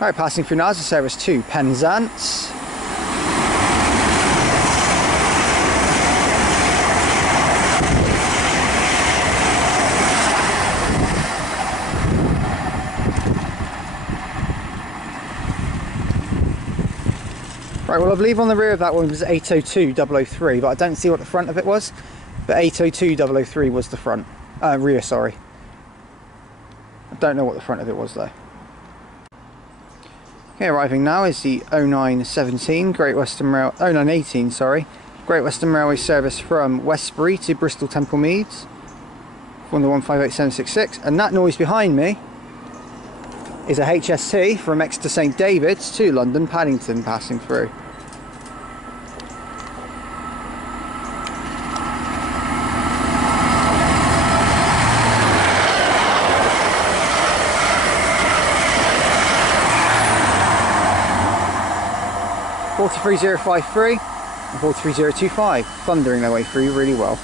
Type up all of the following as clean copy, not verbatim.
Right, passing through now is the service to Penzance. Right, well I believe on the rear of that one was 802.003, but I don't see what the front of it was. But 802.003 was the front, rear, sorry. I don't know what the front of it was though. Okay, arriving now is the 0917 Great Western Rail, 0918, sorry, Great Western Railway service from Westbury to Bristol Temple Meads from the 158766, and that noise behind me is a HST from Exeter St David's to London Paddington passing through. (43053) and 43025, thundering their way through really well.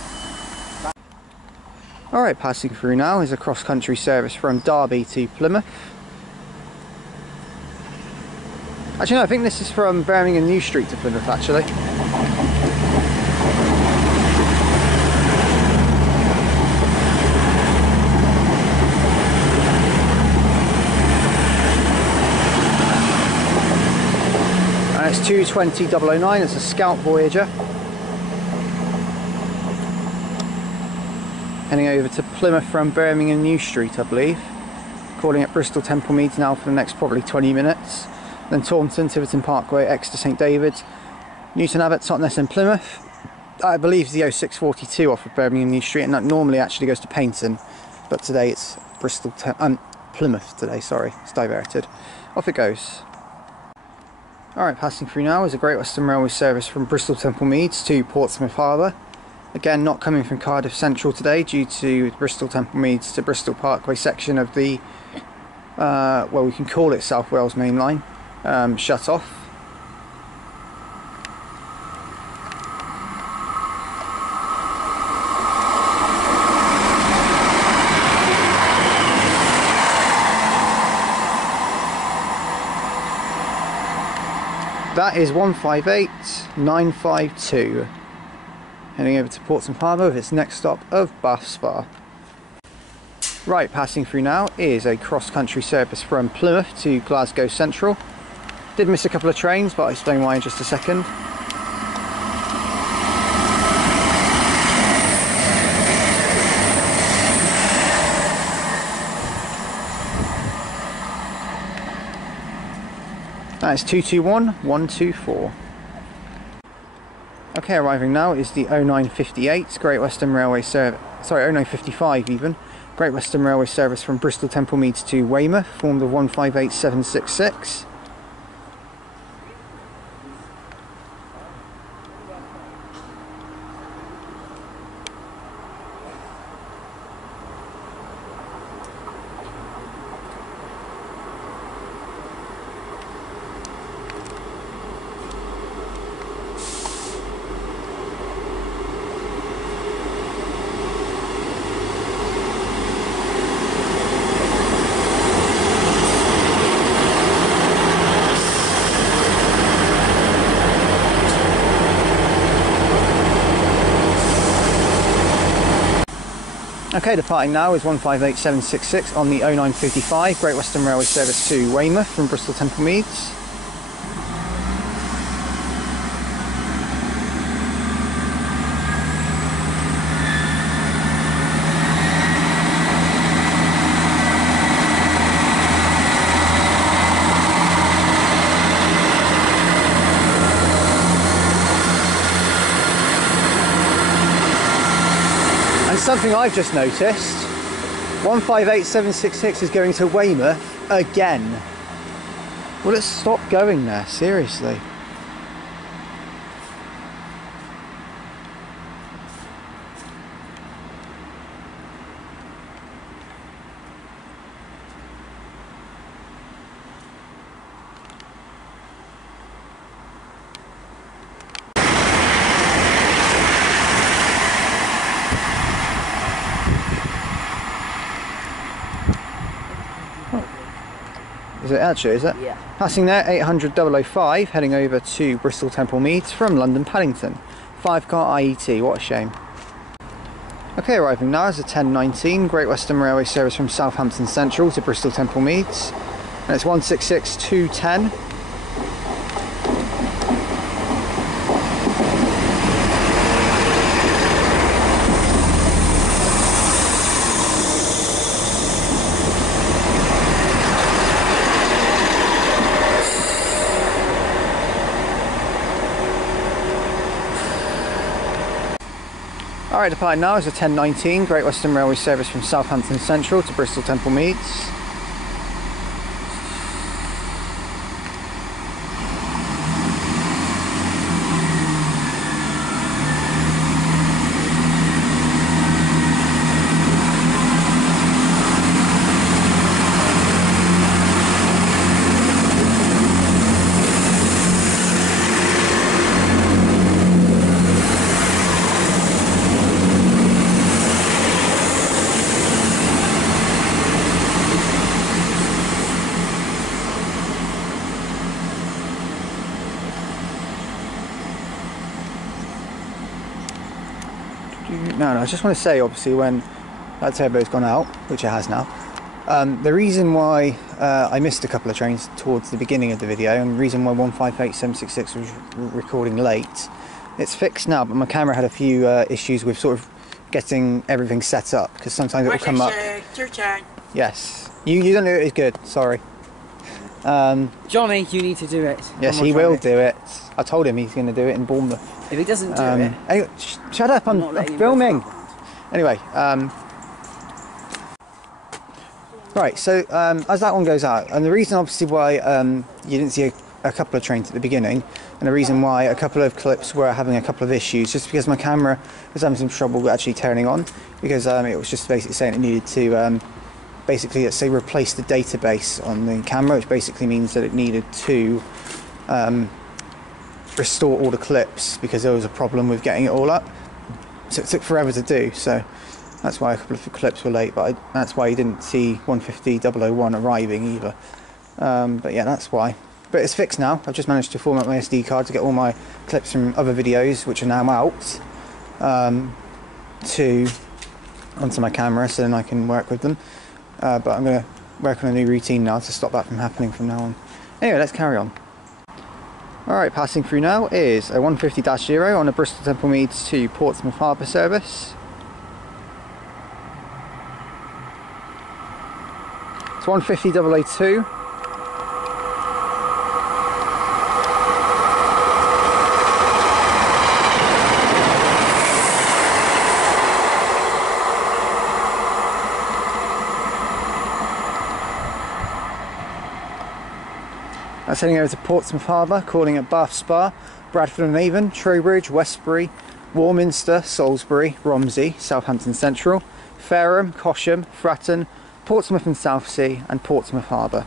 Alright, passing through now is a cross-country service from Derby to Plymouth. Actually no, I think this is from Birmingham New Street to Plymouth actually. And it's 220.009, it's a Scout Voyager. Heading over to Plymouth from Birmingham New Street, I believe. Calling at Bristol Temple Meads now for the next probably 20 minutes. Then Taunton, Tiverton Parkway, Exeter St David's, Newton Abbot, Totnes and Plymouth. I believe the 0642 off of Birmingham New Street, and that normally actually goes to Paynton, but today it's Plymouth today, sorry, it's diverted. Off it goes. Alright, passing through now is a Great Western Railway service from Bristol Temple Meads to Portsmouth Harbour. Again, not coming from Cardiff Central today due to Bristol Temple Meads to Bristol Parkway section of the, well, we can call it South Wales Main Line. Shut off. That is 158952. Heading over to Portsmouth Harbour with its next stop of Bath Spa. Right, passing through now is a cross-country service from Plymouth to Glasgow Central. Did miss a couple of trains, but I'll explain why in just a second. That is 221124. Okay, arriving now is the 0958 Great Western Railway service, sorry, 0955 even. Great Western Railway service from Bristol Temple Meads to Weymouth, formed of 158766. Okay, departing now is 158766 on the 0955 Great Western Railway service to Weymouth from Bristol Temple Meads. Something I've just noticed, 158766 is going to Weymouth again. Well, let's stop going there, seriously. Is it actually, is it? Yeah. Passing there, 800 005, heading over to Bristol Temple Meads from London Paddington. 5-car IET, what a shame. Okay, arriving now is a 1019 Great Western Railway service from Southampton Central to Bristol Temple Meads. And it's 166210. Alright, departing now is a 1019 Great Western Railway service from Southampton Central to Bristol Temple Meads. No, I just want to say, obviously, when that turbo's gone out, which it has now, the reason why I missed a couple of trains towards the beginning of the video, and the reason why 158766 was recording late, it's fixed now, but my camera had a few issues with sort of getting everything set up, because sometimes it will come up. Your turn. Yes. You don't do it as good, sorry. Johnny, you need to do it. Yes, he will do it. I told him he's going to do it in Bournemouth. If he doesn't do it... Anyway, shut up, I'm filming. Anyway, right, so as that one goes out, and the reason obviously why you didn't see a couple of trains at the beginning, and the reason why a couple of clips were having a couple of issues, just because my camera was having some trouble actually turning on, because it was just basically saying it needed to basically, let's say, replace the database on the camera, which basically means that it needed to restore all the clips because there was a problem with getting it all up. So it took forever to do, so that's why a couple of clips were late, but that's why you didn't see 150001 arriving either. But yeah, that's why. But it's fixed now. I've just managed to format my SD card to get all my clips from other videos, which are now out, onto my camera, so then I can work with them. But I'm going to work on a new routine now to stop that from happening from now on. Anyway, let's carry on. Alright, passing through now is a 150-0 on a Bristol Temple Meads to Portsmouth Harbour service. It's 150-002. That's heading over to Portsmouth Harbour, calling at Bath Spa, Bradford and Avon, Trowbridge, Westbury, Warminster, Salisbury, Romsey, Southampton Central, Fareham, Keynsham, Fratton, Portsmouth and Southsea, and Portsmouth Harbour.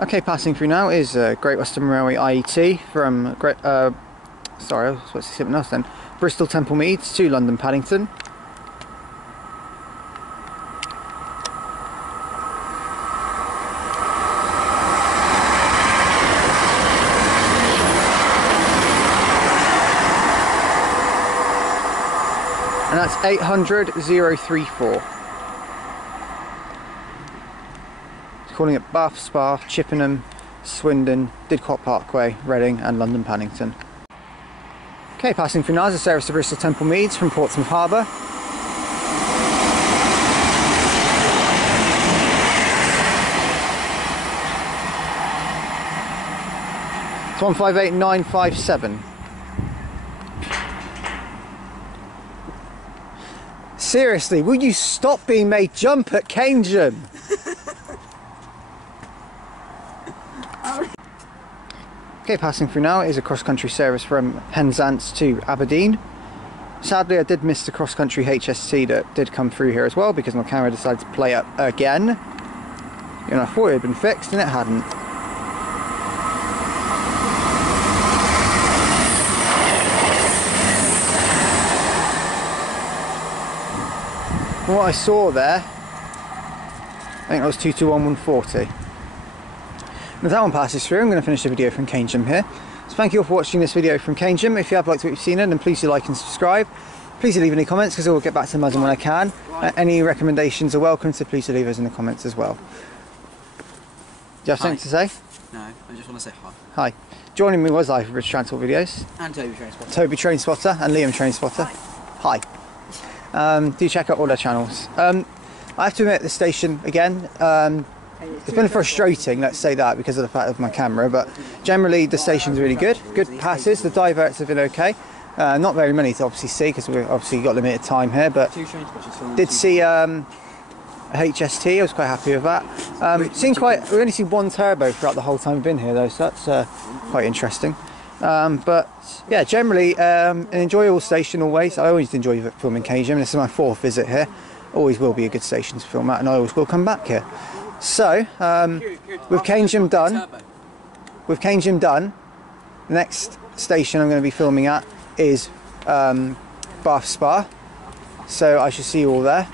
Okay, passing through now is Great Western Railway IET from sorry, I was supposed to say something else then. Bristol Temple Meads to London Paddington. And that's 800-034. Calling it Bath Spa, Chippenham, Swindon, Didcot Parkway, Reading and London Paddington. Okay, passing through now is a service to Bristol Temple Meads from Portsmouth Harbour. It's 158957. Seriously, will you stop being made jump at Keynsham? Okay, passing through now is a cross-country service from Penzance to Aberdeen. Sadly, I did miss the CrossCountry HST that did come through here as well because my camera decided to play up again. And I thought it had been fixed and it hadn't. From what I saw there, I think that was 221140. As that one passes through, I'm going to finish the video from Keynsham here. So thank you all for watching this video from Keynsham. If you have liked what you've seen, then please do like and subscribe. Please do leave any comments because I will get back to them as and when I can. Any recommendations are welcome, so please do leave us in the comments as well. Do you have something to say? No, I just want to say hi. Hi. Joining me was I for British Transport Videos. And Toby Train Spotter. Toby Train Spotter and Liam Train Spotter. Hi. Do check out all their channels. I have to admit, this station again, it's been frustrating, let's say that, because of the fact of my camera, but generally the station's really good. Good passes, the diverts have been okay. Not very many to obviously see because we've obviously got limited time here, but did see a HST, I was quite happy with that. We've only seen one turbo throughout the whole time we've been here though, so that's quite interesting. But yeah, generally an enjoyable station always. I always enjoy filming Keynsham. This is my 4th visit here. Always will be a good station to film at, and I always will come back here. So with Keynsham done, the next station I'm going to be filming at is Bath Spa. So I shall see you all there.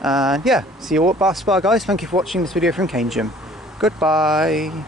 And yeah, see you all at Bath Spa, guys. Thank you for watching this video from Keynsham. Goodbye.